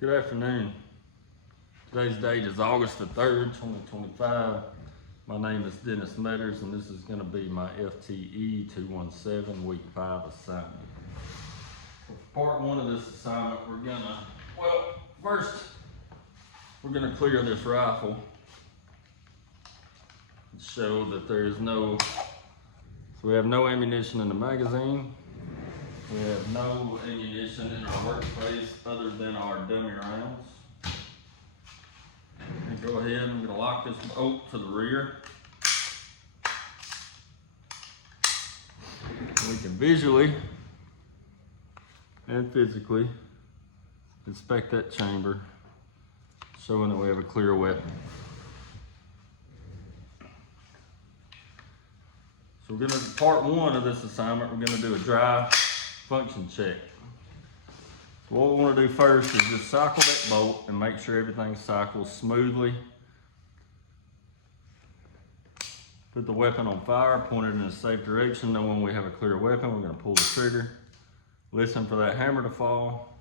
Good afternoon. Today's date is August the 3rd, 2025. My name is Dennis Metters, and this is going to be my FTE 217 week 5 assignment. For part 1 of this assignment, first we're going to clear this rifle and show that there is so we have no ammunition in the magazine. We have no ammunition in our workspace other than our dummy rounds. And go ahead, I'm going to lock this bolt to the rear. We can visually and physically inspect that chamber, showing that we have a clear weapon. So we're going to, part 1 of this assignment, we're going to do a dry function check. So what we want to do first is just cycle that bolt and make sure everything cycles smoothly. Put the weapon on fire, point it in a safe direction. Then when we have a clear weapon, we're going to pull the trigger, listen for that hammer to fall.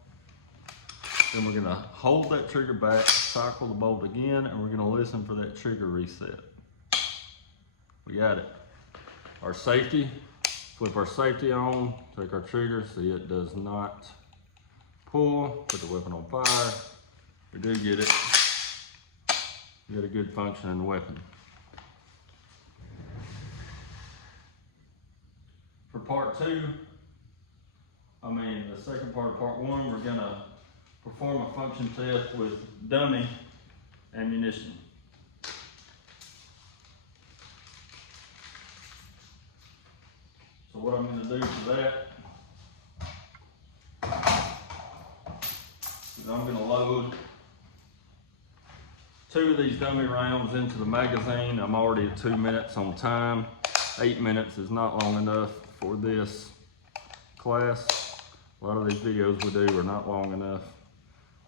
Then we're going to hold that trigger back, cycle the bolt again, and we're going to listen for that trigger reset. We got it. Our safety. Flip our safety on, take our trigger, see it does not pull, put the weapon on fire. We do get it. We got a good functioning weapon. For part 2, the second part of part 1, we're gonna perform a function test with dummy ammunition. So what I'm going to do for that is I'm going to load 2 of these dummy rounds into the magazine. I'm already at 2 minutes on time. 8 minutes is not long enough for this class. A lot of these videos we do are not long enough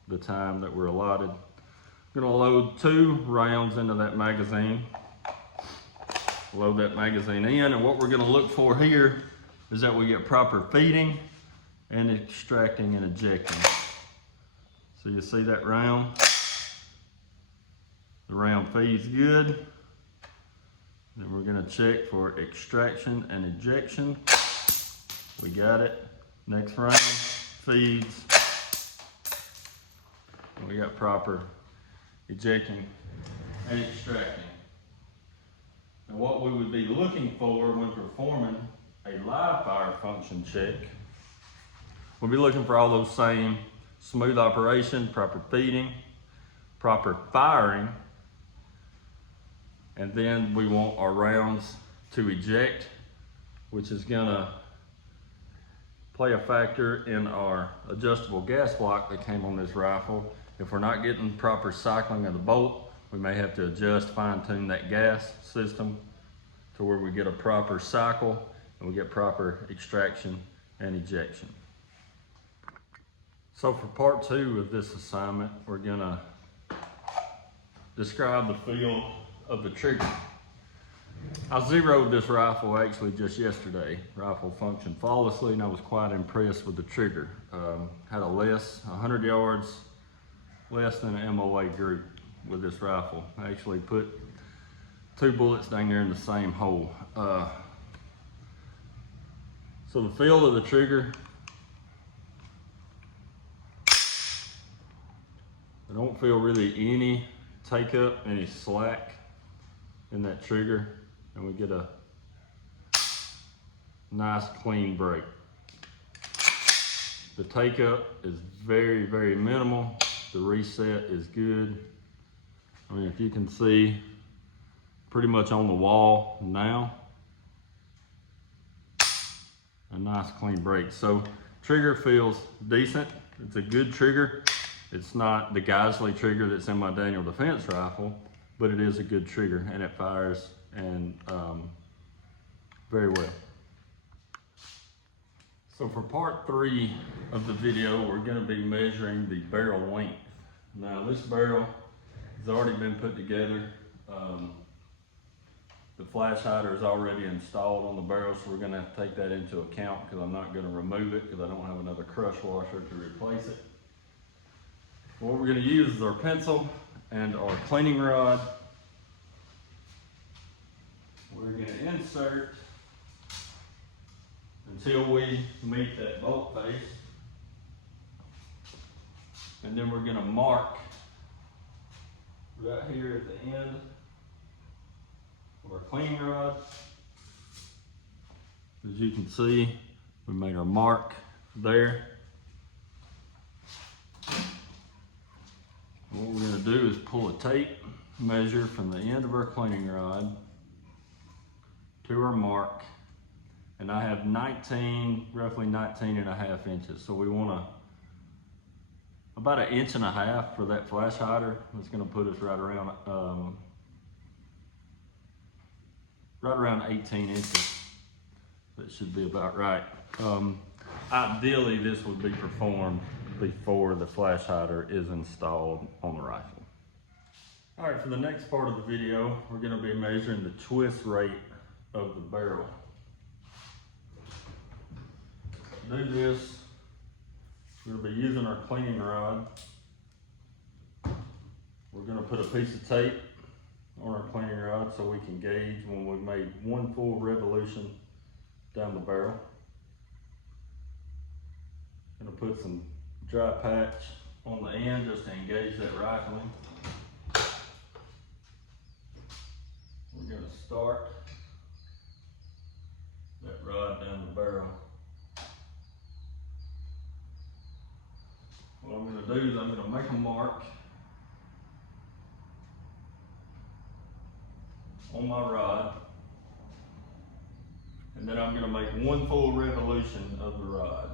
the time that we're allotted. I'm going to load 2 rounds into that magazine. Load that magazine in, and what we're going to look for here is that we get proper feeding and extracting and ejecting. So you see that round? The round feeds good. Then we're going to check for extraction and ejection. We got it. Next round feeds. We got proper ejecting and extracting. And what we would be looking for when performing a live fire function check, we'll be looking for all those same smooth operation, proper feeding, proper firing, and then we want our rounds to eject, which is gonna play a factor in our adjustable gas block that came on this rifle. If we're not getting proper cycling of the bolt, we may have to adjust, fine-tune that gas system to where we get a proper cycle and we get proper extraction and ejection. So for part 2 of this assignment, we're gonna describe the feel of the trigger. I zeroed this rifle actually just yesterday. Rifle functioned flawlessly, and I was quite impressed with the trigger. Had 100 yards less than an MOA group with this rifle. I actually put 2 bullets down there in the same hole. So the feel of the trigger, I don't feel really any take up, any slack in that trigger, and we get a nice clean break. The take up is very, very minimal. The reset is good. If you can see, pretty much on the wall now. A nice clean break. So trigger feels decent. It's a good trigger. It's not the Geisley trigger that's in my Daniel Defense rifle, but it is a good trigger and it fires and very well. So for part 3 of the video, we're going to be measuring the barrel length. Now this barrel has already been put together. The flash hider is already installed on the barrel, so we're going to have to take that into account because I'm not going to remove it because I don't have another crush washer to replace it. What we're going to use is our pencil and our cleaning rod. We're going to insert until we meet that bolt face. And then we're going to mark right here at the end of our cleaning rod. As you can see, we made our mark there. What we're going to do is pull a tape measure from the end of our cleaning rod to our mark. And I have roughly 19 and a half inches. So we want about 1.5 inches for that flash hider. That's going to put us right around 18 inches. That should be about right. Ideally, this would be performed before the flash hider is installed on the rifle. All right, for the next part of the video, we're going to be measuring the twist rate of the barrel. To do this, we're going to be using our cleaning rod. We're going to put a piece of tape on our cleaning rod so we can gauge when we've made one full revolution down the barrel. Going to put some dry patch on the end just to engage that rifling. We're going to start that rod down the barrel. What I'm going to do is I'm going to make a mark on my rod, and then I'm going to make one full revolution of the rod.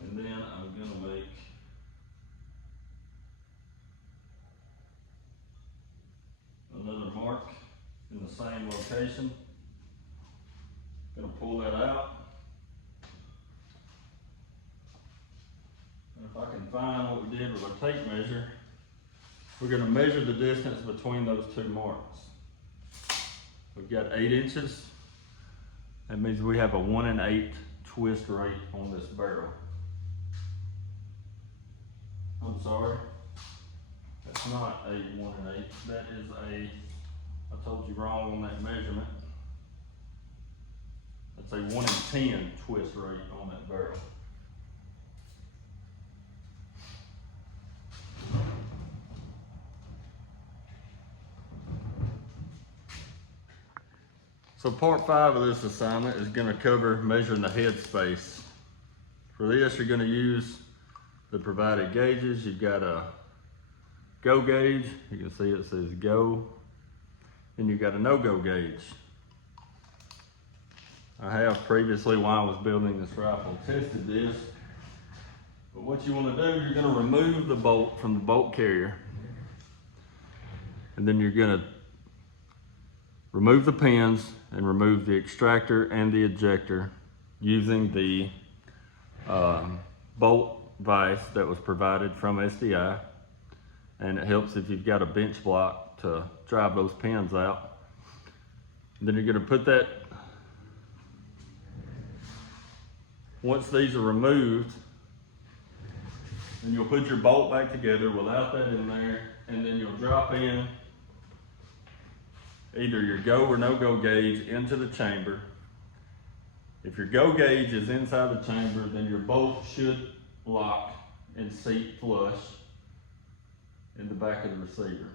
And then I'm going to make another mark in the same location. Going to pull that out. And if I can find what we did with our tape measure, we're going to measure the distance between those two marks. We've got 8 inches. That means we have a 1 1/8 twist rate on this barrel. I'm sorry, that's not a 1 1/8. That is I told you wrong on that measurement. That's a 1 in 10 twist rate on that barrel. So part 5 of this assignment is going to cover measuring the head space. For this, you're going to use the provided gauges. You've got a go gauge. You can see it says go. And you've got a no-go gauge. I have previously, while I was building this rifle, tested this. But what you want to do, you're going to remove the bolt from the bolt carrier. And then you're going to remove the pins and remove the extractor and the ejector using the bolt vise that was provided from SDI. And it helps if you've got a bench block to drive those pins out. And then you're going to put that, once these are removed, then you'll put your bolt back together without that in there, and then you'll drop in either your go or no-go gauge into the chamber. If your go gauge is inside the chamber, then your bolt should lock and seat flush in the back of the receiver.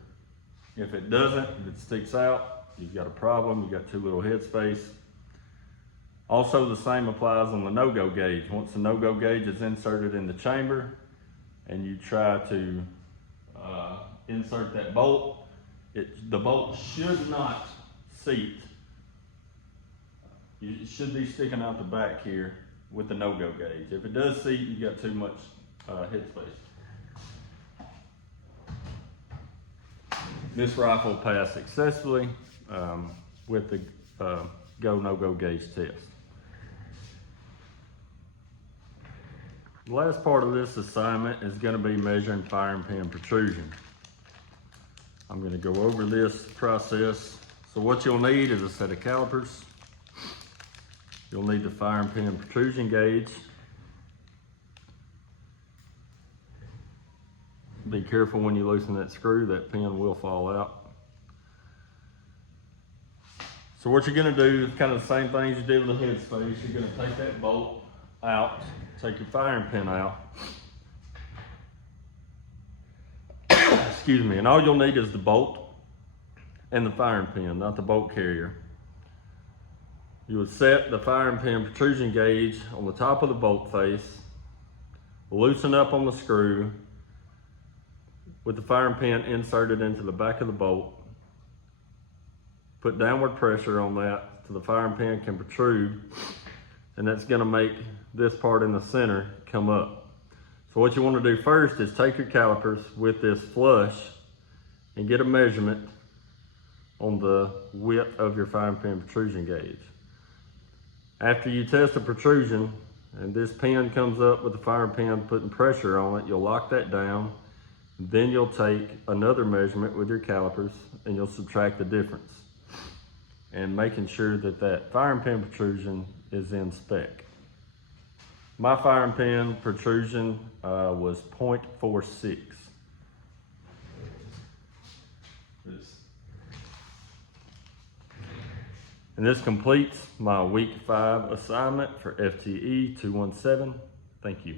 If it doesn't, if it sticks out, you've got a problem, you've got too little head space. Also, the same applies on the no-go gauge. Once the no-go gauge is inserted in the chamber and you try to insert that bolt, the bolt should not seat. It should be sticking out the back here with the no-go gauge. If it does seat, you've got too much head space. This rifle passed successfully with the go no-go gauge test. The last part of this assignment is going to be measuring firing pin protrusion. I'm going to go over this process. So what you'll need is a set of calipers. You'll need the firing pin protrusion gauge. Be careful when you loosen that screw, that pin will fall out. So what you're gonna do is kind of the same things you did with the head space. You're gonna take that bolt out, take your firing pin out. Excuse me, and all you'll need is the bolt and the firing pin, not the bolt carrier. You would set the firing pin protrusion gauge on the top of the bolt face, loosen up on the screw with the firing pin inserted into the back of the bolt. Put downward pressure on that so the firing pin can protrude, and that's gonna make this part in the center come up. So what you wanna do first is take your calipers with this flush and get a measurement on the width of your firing pin protrusion gauge. After you test the protrusion and this pin comes up with the firing pin putting pressure on it, you'll lock that down. Then you'll take another measurement with your calipers and you'll subtract the difference, and making sure that that firing pin protrusion is in spec. My firing pin protrusion was 0.46. And this completes my week 5 assignment for FTE 217. Thank you.